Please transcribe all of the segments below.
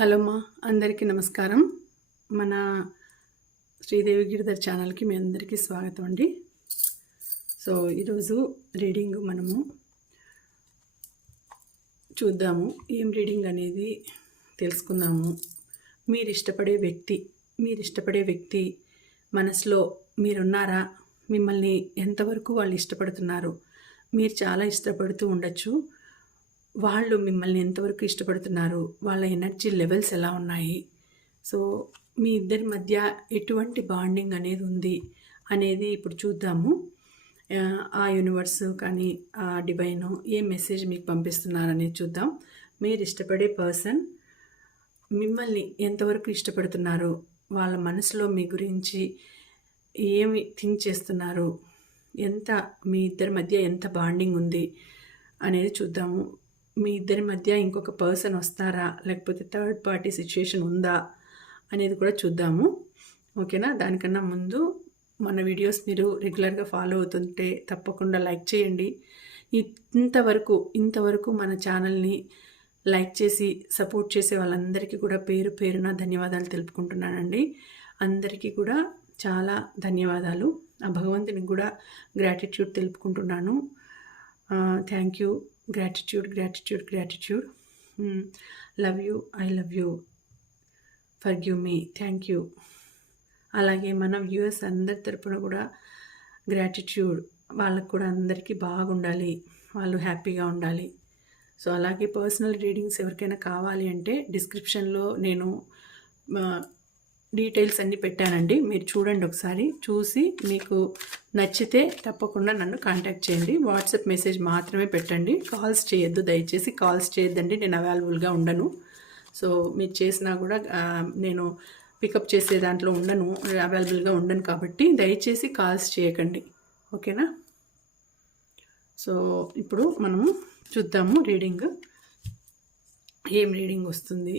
Hello మా అందరికీ నమస్కారం. మన శ్రీదేవి గిరిధర్ ఛానల్కి మీ అందరికీ స్వాగతం అండి. సో ఈరోజు రీడింగ్ మనము చూద్దాము. ఏం రీడింగ్ అనేది తెలుసుకుందాము. మీరు ఇష్టపడే వ్యక్తి మనసులో మీరున్నారా? మిమ్మల్ని ఎంతవరకు వాళ్ళు ఇష్టపడుతున్నారు? మీరు చాలా ఇష్టపడుతూ ఉండొచ్చు. వాళ్ళు మిమ్మల్ని ఎంతవరకు ఇష్టపడుతున్నారు? వాళ్ళ ఎనర్జీ లెవెల్స్ ఎలా ఉన్నాయి? సో మీ ఇద్దరి మధ్య ఎటువంటి బాండింగ్ అనేది ఉంది అనేది ఇప్పుడు చూద్దాము. ఆ యూనివర్స్ కానీ ఆ డివైన్ ఏ మెసేజ్ మీకు పంపిస్తున్నారు అనేది చూద్దాం. మీరు ఇష్టపడే పర్సన్ మిమ్మల్ని ఎంతవరకు ఇష్టపడుతున్నారు? వాళ్ళ మనసులో మీ గురించి ఏమి థింక్ చేస్తున్నారు? మీ ఇద్దరి మధ్య ఎంత బాండింగ్ ఉంది అనేది చూద్దాము. మీ ఇద్దరి మధ్య ఇంకొక పర్సన్ వస్తారా, లేకపోతే థర్డ్ పార్టీ సిచ్యుయేషన్ ఉందా అనేది కూడా చూద్దాము. ఓకేనా? దానికన్నా ముందు మన వీడియోస్ మీరు రెగ్యులర్గా ఫాలో అవుతుంటే తప్పకుండా లైక్ చేయండి. ఇంతవరకు మన ఛానల్ని లైక్ చేసి సపోర్ట్ చేసే వాళ్ళందరికీ కూడా పేరు పేరున ధన్యవాదాలు తెలుపుకుంటున్నానండి. అందరికీ కూడా చాలా ధన్యవాదాలు. ఆ భగవంతునికి కూడా గ్రాటిట్యూడ్ తెలుపుకుంటున్నాను. Thank you. Gratitude. Love you. I love you. Forgive me. Thank you. అలాగే మన వ్యూయర్స్ అందరి తరపున కూడా గ్రాటిట్యూడ్. వాళ్ళకు కూడా అందరికీ బాగుండాలి, వాళ్ళు హ్యాపీగా ఉండాలి. సో అలాగే పర్సనల్ రీడింగ్స్ ఎవరికైనా కావాలి అంటే డిస్క్రిప్షన్లో నేను డీటెయిల్స్ అన్నీ పెట్టానండి. మీరు చూడండి, ఒకసారి చూసి మీకు నచ్చితే తప్పకుండా నన్ను కాంటాక్ట్ చేయండి. వాట్సాప్ మెసేజ్ మాత్రమే పెట్టండి. కాల్స్ చేయొద్దు, దయచేసి కాల్స్ చేయొద్దండి. నేను అవైలబుల్గా ఉండను. సో మీరు చేసినా కూడా నేను పికప్ చేసే దాంట్లో అవైలబుల్గా ఉండను కాబట్టి దయచేసి కాల్స్ చేయకండి. ఓకేనా? సో ఇప్పుడు మనము చూద్దాము రీడింగ్. ఏం రీడింగ్ వస్తుంది?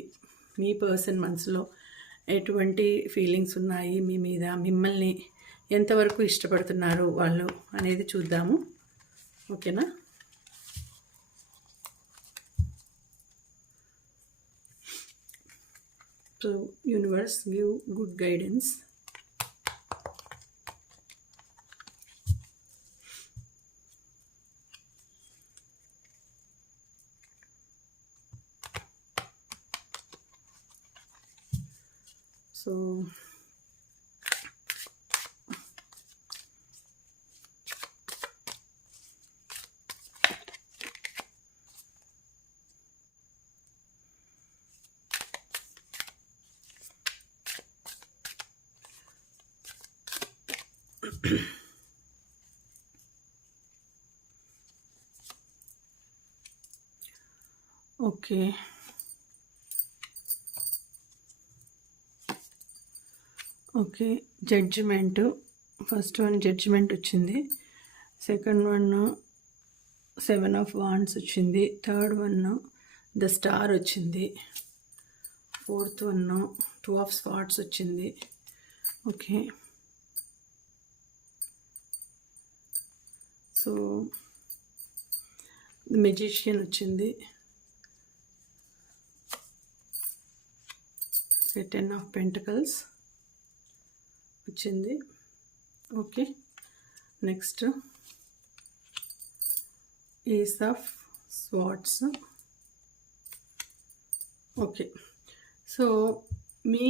మీ పర్సన్ మనసులో ఎటువంటి ఫీలింగ్స్ ఉన్నాయి మీ మీద? మిమ్మల్ని ఎంతవరకు ఇష్టపడుతున్నారు వాళ్ళు అనేది చూద్దాము. ఓకేనా? So universe give good guidance. So okay, judgement. First one judgement వచ్చింది. సెకండ్ వన్ 7 ఆఫ్ వాండ్స్ వచ్చింది. థర్డ్ వన్ ద స్టార్ వచ్చింది. ఫోర్త్ వన్ 2 ఆఫ్ స్పాట్స్ వచ్చింది. ఓకే, సో మెజిషియన్ వచ్చింది. 10 ఆఫ్ పెంటకల్స్ వచ్చింది. Okay, next ace of swords. Okay, so మీ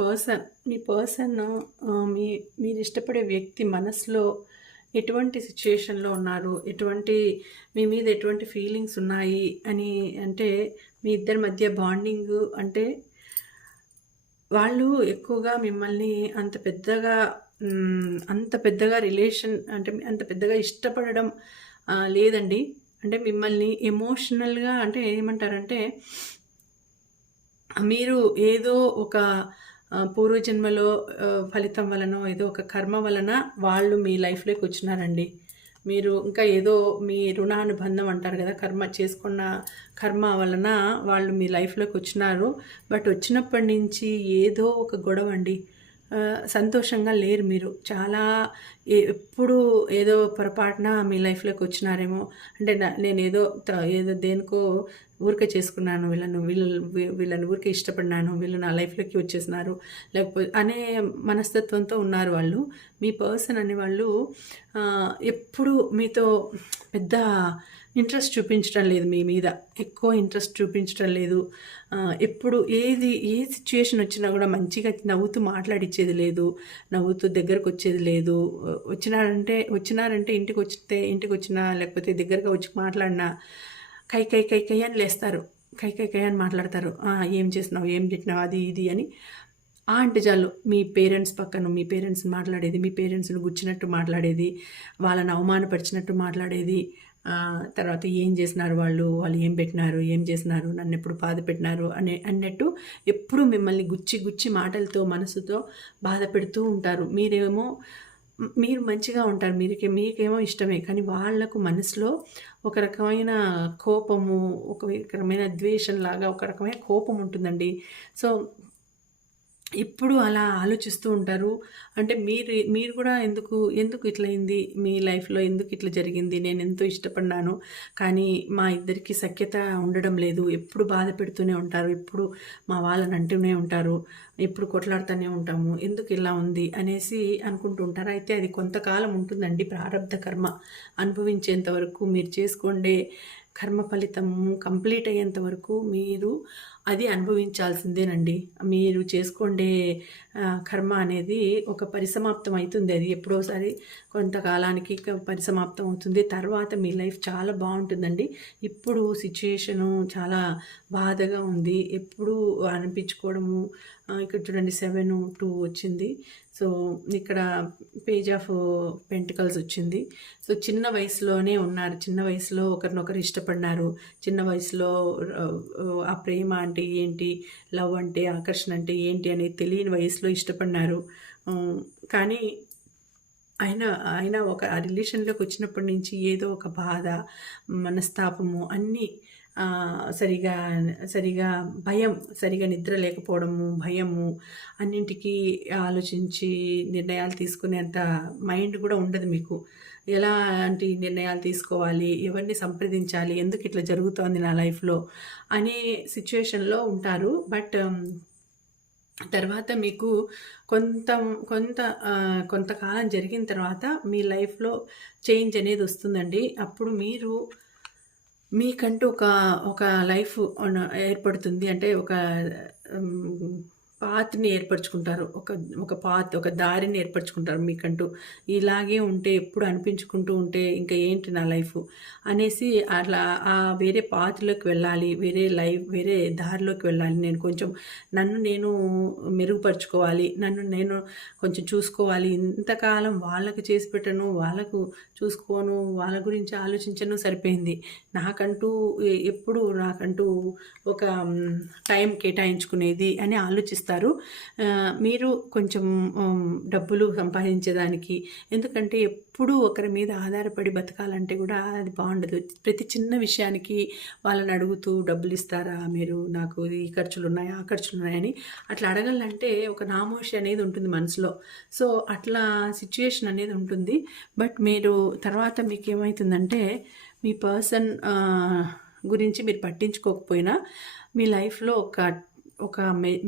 person మీరు ఇష్టపడే వ్యక్తి మనసులో ఎటువంటి సిచ్యుయేషన్లో ఉన్నారు, మీ మీద ఎటువంటి ఫీలింగ్స్ ఉన్నాయి అని అంటే మీ ఇద్దరి మధ్య బాండింగ్ అంటే వాళ్ళు ఎక్కువగా మిమ్మల్ని అంత పెద్దగా రిలేషన్ అంటే అంత పెద్దగా ఇష్టపడడం లేదండి. అంటే మిమ్మల్ని ఎమోషనల్గా అంటే ఏమంటారంటే మీరు ఏదో ఒక పూర్వజన్మలో ఫలితం వలన ఏదో ఒక కర్మ వలన వాళ్ళు మీ లైఫ్లోకి వచ్చినారండి. మీరు ఇంకా ఏదో మీ రుణానుబంధం అంటారు కదా, చేసుకున్న కర్మ వలన వాళ్ళు మీ లైఫ్లోకి వచ్చినారు. బట్ వచ్చినప్పటి నుంచి ఏదో ఒక గొడవ అండి. సంతోషంగా లేరు మీరు. చాలా ఎప్పుడు ఏదో పొరపాటున మీ లైఫ్‌లోకి వచ్చినారేమో. అంటే నేనేదో ఏదో దేనికో ఊరికే చేసుకున్నాను వీళ్ళని ఊరికే ఇష్టపడినాను. వీళ్ళు నా లైఫ్‌లోకి వచ్చేసినారు. అనే మనస్తత్వంతో ఉన్నారు వాళ్ళు. మీ పర్సన్ అనేవాళ్ళు ఎప్పుడు మీతో పెద్ద ఇంట్రెస్ట్ చూపించడం లేదు మీ మీద. ఎక్కువ ఇంట్రెస్ట్ చూపించడం లేదు. ఎప్పుడు ఏ సిట్యుయేషన్ వచ్చినా కూడా మంచిగా నవ్వుతూ మాట్లాడిచ్చేది లేదు. నవ్వుతూ దగ్గరకొచ్చేది లేదు. వచ్చినారంటే ఇంటికొచ్చినా లేకపోతే దగ్గరగా వచ్చి మాట్లాడినా కై కై కై కై అని లేస్తారు. కై కై కై అని మాట్లాడతారు. ఏం చేసినావు? ఏం పెట్టినావు? అది ఇది అని. అంటే చాలు మీ పేరెంట్స్‌ని మాట్లాడేది, మీ పేరెంట్స్‌ని గుచ్చినట్టు మాట్లాడేది, వాళ్ళని అవమానపరిచినట్టు మాట్లాడేది. తర్వాత ఏం చేసినారు వాళ్ళు ఏం పెట్టినారు? ఏం చేసినారు? నన్నెప్పుడు బాధ పెట్టినారు? అన్నట్టు ఎప్పుడూ మిమ్మల్ని గుచ్చి గుచ్చి మాటలతో, మనసుతో బాధ పెడుతూ ఉంటారు. మీరు మంచిగా ఉంటారు. మీకేమో ఇష్టమే. కానీ వాళ్ళకు మనసులో ఒక రకమైన కోపము, ఒక రకమైన ద్వేషంలాగా ఒక రకమైన కోపం ఉంటుందండి. సో, ఎప్పుడు అలా ఆలోచిస్తూ ఉంటారు. అంటే మీరు కూడా ఎందుకు ఇట్లయింది? మీ లైఫ్‌లో ఎందుకు ఇట్లా జరిగింది? నేనెంతో ఇష్టపడినాను. కానీ మా ఇద్దరికీ సఖ్యత ఉండడం లేదు. ఎప్పుడు బాధ పెడుతూనే ఉంటారు. ఎప్పుడు మా వాళ్ళని అంటూనే ఉంటారు. ఎప్పుడు కొట్లాడుతూనే ఉంటాము. ఎందుకు ఇలా ఉంది అనేసి అనుకుంటూ ఉంటారు. అయితే అది కొంతకాలం ఉంటుందండి. ప్రారబ్ధ కర్మ అనుభవించేంత వరకు మీరు చేసుకోండే కర్మ ఫలితము కంప్లీట్ అయ్యేంత వరకు మీరు అది అనుభవించాల్సిందేనండి. మీరు చేసుకోండే కర్మ అనేది ఒక పరిసమాప్తం అవుతుంది. అది ఎప్పుడోసారి కొంతకాలానికి పరిసమాప్తం అవుతుంది. తర్వాత మీ లైఫ్ చాలా బాగుంటుందండి. ఇప్పుడు సిచ్యుయేషను చాలా బాధగా ఉంది. ఎప్పుడు అనిపించుకోవడము. ఇక్కడ చూడండి 7, 2 వచ్చింది. సో, ఇక్కడ పేజ్ ఆఫ్ పెంటికల్స్ వచ్చింది. సో, చిన్న వయసులోనే ఉన్నారు. చిన్న వయసులో ఒకరినొకరు ఇష్టపడినారు. చిన్న వయసులో ఆ ప్రేమ అంటే ఏంటి? లవ్ అంటే, ఆకర్షణ అంటే ఏంటి అనేది తెలియని వయసులో ఇష్టపడినారు. కానీ అయినా ఆ రిలేషన్‌లోకి వచ్చినప్పటి నుంచి ఏదో ఒక బాధ, మనస్తాపము అన్నీ సరిగా భయం, సరిగా నిద్ర లేకపోవడము, భయము, అన్నింటికి ఆలోచించి నిర్ణయాలు తీసుకునేంత మైండ్ కూడా ఉండదు మీకు. ఎలాంటి నిర్ణయాలు తీసుకోవాలి? ఎవరిని సంప్రదించాలి? ఎందుకు ఇట్లా జరుగుతోంది నా లైఫ్‌లో అనే సిట్యుయేషన్‌లో ఉంటారు. బట్ తర్వాత మీకు కొంత కొంత కొంతకాలం జరిగిన తర్వాత మీ లైఫ్‌లో చేంజ్ అనేది వస్తుందండి. అప్పుడు మీకంటూ ఒక లైఫ్ ఏర్పడుతుంది. అంటే ఒక హ్మ్, పాత్‌ని ఏర్పరచుకుంటారు. ఒక దారిని ఏర్పరచుకుంటారు మీకంటూ. ఇలాగే ఉంటే ఎప్పుడు అనిపించుకుంటూ ఉంటే ఇంక ఏంటి నా లైఫు అనేసి అట్లా వేరే పాత్‌లోకి వెళ్ళాలి. వేరే దారిలోకి వెళ్ళాలి. నన్ను నేను మెరుగుపరుచుకోవాలి. నన్ను నేను కొంచెం చూసుకోవాలి. ఇంతకాలం వాళ్ళకి చేసి పెట్టను, వాళ్ళకు చూసుకోను, వాళ్ళ గురించి ఆలోచించను సరిపోయింది. నాకంటూ ఒక టైం కేటాయించుకునేది అని ఆలోచిస్తారు. మీరు కొంచెం డబ్బులు సంపాదించేదానికి, ఎందుకంటే ఎప్పుడూ ఒకరి మీద ఆధారపడి బతకాలంటే కూడా అది బాగుండదు. ప్రతి చిన్న విషయానికి వాళ్ళని అడుగుతూ డబ్బులు ఇస్తారా మీరు, నాకు ఈ ఖర్చులున్నాయి, ఆ ఖర్చులున్నాయని అట్లా అడగాలంటే ఒక నామోషి అనేది ఉంటుంది మనసులో. సో, అట్లా సిచ్యుయేషన్ అనేది ఉంటుంది. బట్ మీరు తర్వాత మీకేమవుతుందంటే మీ పర్సన్ గురించి మీరు పట్టించుకోకపోయినా మీ లైఫ్‌లో ఒక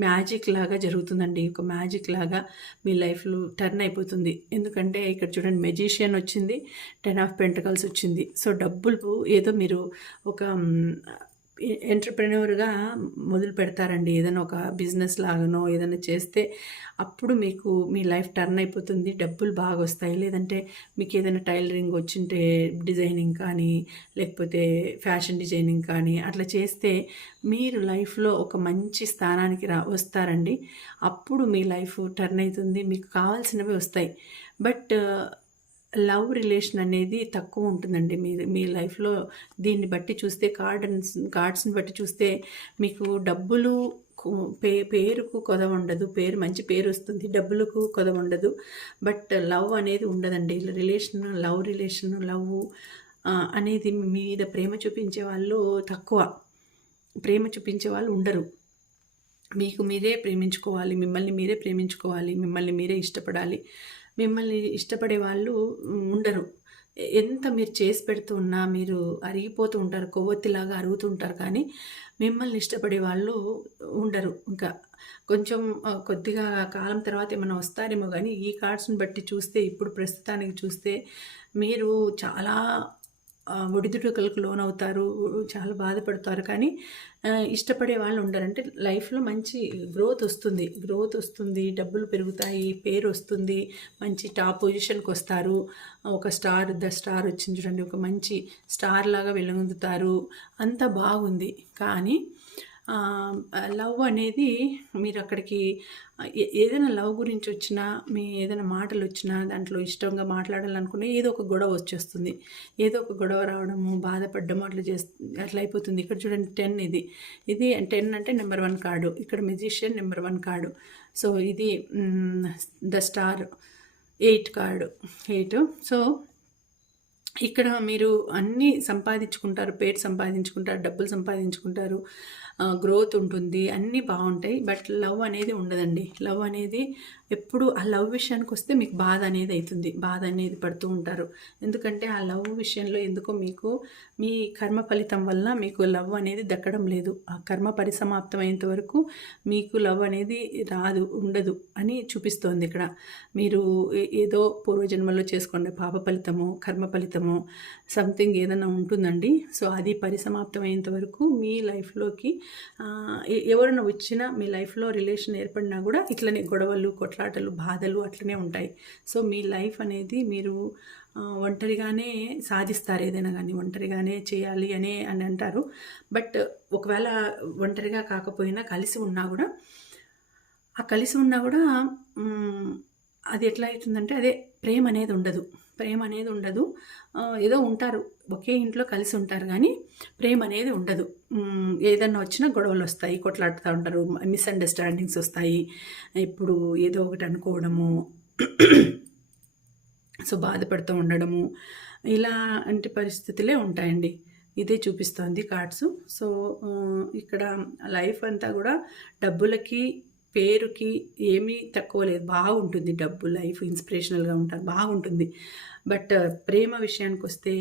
మ్యాజిక్ లాగా జరుగుతుందండి. ఒక మ్యాజిక్ లాగా మీ లైఫ్‌లో టర్న్ అయిపోతుంది. ఎందుకంటే ఇక్కడ చూడండి మెజిషియన్ వచ్చింది, 10 ఆఫ్ పెంటకల్స్ వచ్చింది. సో, డబ్బులు ఏదో మీరు ఒక ఎంటర్‌ప్రెన్యూర్‌గా మొదలు పెడతారండి. ఏదైనా ఒక బిజినెస్ లాగానో ఏదైనా చేస్తే అప్పుడు మీకు మీ లైఫ్ టర్న్ అయిపోతుంది. డబ్బులు బాగొస్తాయి. లేదంటే మీకు ఏదైనా టైలరింగ్ వచ్చింటే డిజైనింగ్ కానీ, లేకపోతే ఫ్యాషన్ డిజైనింగ్ కానీ అట్లా చేస్తే మీరు లైఫ్‌లో ఒక మంచి స్థానానికి వస్తారండి. అప్పుడు మీ లైఫ్ టర్న్ అయితుంది. మీకు కావాల్సినవి వస్తాయి. బట్ లవ్ రిలేషన్ అనేది తక్కువ ఉంటుందండి. మీ లైఫ్‌లో దీన్ని బట్టి చూస్తే కార్డ్స్‌ని బట్టి చూస్తే మీకు డబ్బులు కు పేరుకు కొదవుండదు. మంచి పేరొస్తుంది. డబ్బులకు కొదవుండదు. బట్ లవ్ అనేది ఉండదండి. లవ్ అనేది మీ మీద ప్రేమ చూపించే వాళ్ళు తక్కువ. ప్రేమ చూపించే వాళ్ళు ఉండరు. మీకు మీరే ప్రేమించుకోవాలి, మిమ్మల్ని మీరే ప్రేమించుకోవాలి, మిమ్మల్ని మీరే ఇష్టపడాలి. మిమ్మల్ని ఇష్టపడే వాళ్ళు ఉండరు. ఎంత మీరు చేసి పెడుతూ ఉన్నా మీరు అరిగిపోతూ ఉంటారు. కొవ్వొత్తిలాగా అరుగుతుంటారు. కానీ మిమ్మల్ని ఇష్టపడే వాళ్ళు ఉండరు. ఇంకా కొంచెం కొద్దిగా కాలం తర్వాత ఏమైనా వస్తారేమో గానీ, ఈ కార్డ్స్‌ని బట్టి చూస్తే ఇప్పుడు ప్రస్తుతానికి చూస్తే మీరు చాలా ఒడిదుడుకులకు లోనవుతారు. చాలా బాధపడతారు. కానీ ఇష్టపడే వాళ్ళు ఉండరు. అంటే లైఫ్‌లో మంచి గ్రోత్ వస్తుంది. డబ్బులు పెరుగుతాయి. పేరొస్తుంది. మంచి టాప్ పొజిషన్‌కొస్తారు. ఒక స్టార్, ద స్టార్ వచ్చింది చూడండి. ఒక మంచి స్టార్‌లాగా వెలుగొందుతారు. అంతా బాగుంది. కానీ లవ్ అనేది మీరు అక్కడికి ఏదైనా లవ్ గురించి వచ్చినా, మీ ఏదైనా మాటలు వచ్చినా, దాంట్లో ఇష్టంగా మాట్లాడాలనుకున్న ఏదో ఒక గొడవ వచ్చేస్తుంది. ఏదో ఒక గొడవ రావడము, బాధపడ్డము అట్లా అయిపోతుంది. ఇక్కడ చూడండి 10 ఇది 10 అంటే నెంబర్ 1 కార్డు. ఇక్కడ మెజిషియన్ నెంబర్ 1 కార్డు. సో ఇది ద స్టార్ 8 కార్డు 8. సో ఇక్కడ మీరు అన్నీ సంపాదించుకుంటారు, పేరు సంపాదించుకుంటారు, డబ్బులు సంపాదించుకుంటారు, గ్రోత్ ఉంటుంది, అన్నీ బాగుంటాయి. బట్ లవ్ అనేది ఉండదండి. లవ్ అనేది ఎప్పుడు ఆ లవ్ విషయానికి వస్తే మీకు బాధ అనేది అవుతుంది. బాధ అనేది పడుతూ ఉంటారు. ఎందుకంటే ఆ లవ్ విషయంలో ఎందుకో మీకు మీ కర్మ ఫలితం వల్ల మీకు లవ్ అనేది దక్కడం లేదు. ఆ కర్మ పరిసమాప్తం అయ్యేంత వరకు మీకు లవ్ అనేది ఉండదు అని చూపిస్తోంది ఇక్కడ. మీరు ఏదో పూర్వజన్మలో చేసుకోండి పాప ఫలితము, కర్మ ఫలితము, సంథింగ్ ఏదైనా ఉంటుందండి. సో అది పరిసమాప్తం అయ్యేంత వరకు మీ లైఫ్లోకి ఎవరైనా వచ్చినా, మీ లైఫ్లో రిలేషన్ ఏర్పడినా కూడా ఇట్లనే గొడవలు, కొట్లాటలు, బాధలు అట్లనే ఉంటాయి. సో మీ లైఫ్ అనేది మీరు ఒంటరిగానే సాధిస్తారు. ఏదైనా కానీ ఒంటరిగానే చేయాలి అని అంటారు. బట్ ఒకవేళ ఒంటరిగా కాకపోయినా కలిసి ఉన్నా కూడా అది ఎట్లా అవుతుందంటే అదే ప్రేమ అనేది ఉండదు. ఏదో ఉంటారు, ఒకే ఇంట్లో కలిసి ఉంటారు కానీ ప్రేమ అనేది ఉండదు. ఏదన్నా వచ్చినా గొడవలు వస్తాయి, కొట్లాడుతూ ఉంటారు, మిస్అండర్స్టాండింగ్స్ వస్తాయి. ఇప్పుడు ఏదో ఒకటి అనుకోవడము, సో బాధపడుతూ ఉండడము, ఇలాంటి పరిస్థితులే ఉంటాయండి. ఇదే చూపిస్తోంది కార్డ్స్. సో ఇక్కడ లైఫ్ అంతా కూడా డబ్బులకి, పేరుకి ఏమీ తక్కువ లేదు. బాగుంటుంది. డబ్బు, లైఫ్ ఇన్స్పిరేషనల్గా ఉంటారు, బాగుంటుంది. బట్ ప్రేమ విషయానికి వస్తే,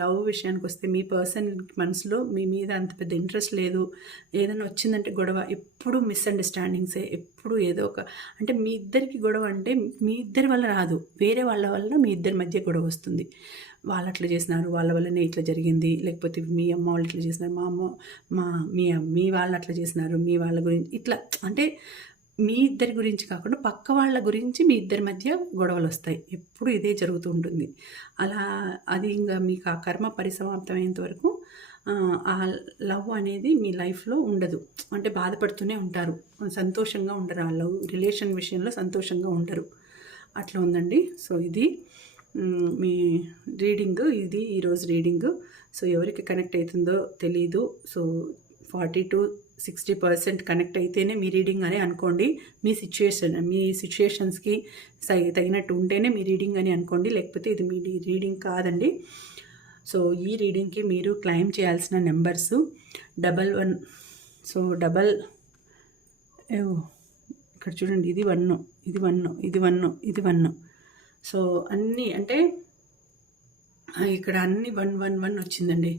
లవ్ విషయానికి వస్తే మీ పర్సన్ మనసులో మీ మీద అంత పెద్ద ఇంట్రెస్ట్ లేదు. ఏదైనా వచ్చిందంటే గొడవ, ఎప్పుడు మిస్అండర్స్టాండింగ్సే, ఎప్పుడు ఏదో ఒక అంటే మీ ఇద్దరికి గొడవ అంటే మీ ఇద్దరి వల్ల రాదు, వేరే వాళ్ళ వల్ల మీ ఇద్దరి మధ్య గొడవ వస్తుంది. వాళ్ళు అట్లా చేసినారు, వాళ్ళ వల్లనే ఇట్లా జరిగింది, లేకపోతే మీ అమ్మ వాళ్ళు ఇట్లా చేసినారు, మీ వాళ్ళు అట్లా చేసినారు, మీ వాళ్ళ గురించి ఇట్లా, అంటే మీ ఇద్దరి గురించి కాకుండా పక్క వాళ్ళ గురించి మీ ఇద్దరి మధ్య గొడవలు వస్తాయి. ఎప్పుడు ఇదే జరుగుతూ ఉంటుంది. అలా అది ఇంకా మీకు ఆ కర్మ పరిసమాప్తమయ్యేంత వరకు ఆ లవ్ అనేది మీ లైఫ్లో ఉండదు. అంటే బాధపడుతూనే ఉంటారు, సంతోషంగా ఉండరు. ఆ లవ్ రిలేషన్ విషయంలో సంతోషంగా ఉండరు. అట్లా ఉందండి. సో ఇది మీ రీడింగ్, ఇది ఈరోజు రీడింగ్. సో ఎవరికి కనెక్ట్ అవుతుందో తెలీదు. సో 40-60% కనెక్ట్ అయితేనే మీ రీడింగ్ అని అనుకోండి. మీ సిచ్యుయేషన్స్కి తగినట్టు ఉంటేనే మీ రీడింగ్ అని అనుకోండి, లేకపోతే ఇది మీ రీడింగ్ కాదండి. సో ఈ రీడింగ్కి మీరు క్లెయిమ్ చేయాల్సిన నెంబర్స్ 11. సో ఇక్కడ చూడండి, ఇది 1. సో అన్నీ అంటే ఇక్కడ అన్ని 1 వచ్చిందండి.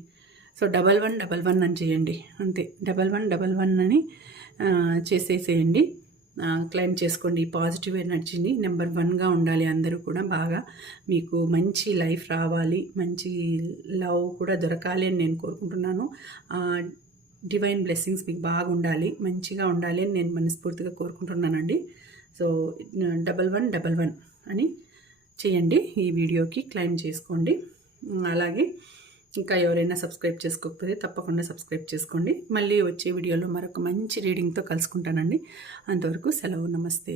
సో 11 అని చేయండి, అంతే. 11 అని చేసేసేయండి. క్లెయిమ్ చేసుకోండి. పాజిటివ్ ఎనర్జీని నెంబర్ 1గా ఉండాలి. అందరూ కూడా బాగా మీకు మంచి లైఫ్ రావాలి, మంచి లవ్ కూడా దొరకాలి అని నేను కోరుకుంటున్నాను. డివైన్ బ్లెస్సింగ్స్ మీకు బాగా ఉండాలి, మంచిగా ఉండాలి అని నేను మనస్ఫూర్తిగా కోరుకుంటున్నానండి. సో 11 అని చేయండి. ఈ వీడియోకి క్లెయిమ్ చేసుకోండి. అలాగే ఇంకా ఎవరైనా సబ్స్క్రైబ్ చేసుకోకపోతే తప్పకుండా సబ్స్క్రైబ్ చేసుకోండి. మళ్ళీ వచ్చే వీడియోలో మరొక మంచి రీడింగ్తో కలుసుకుంటానండి. అంతవరకు సెలవు. నమస్తే.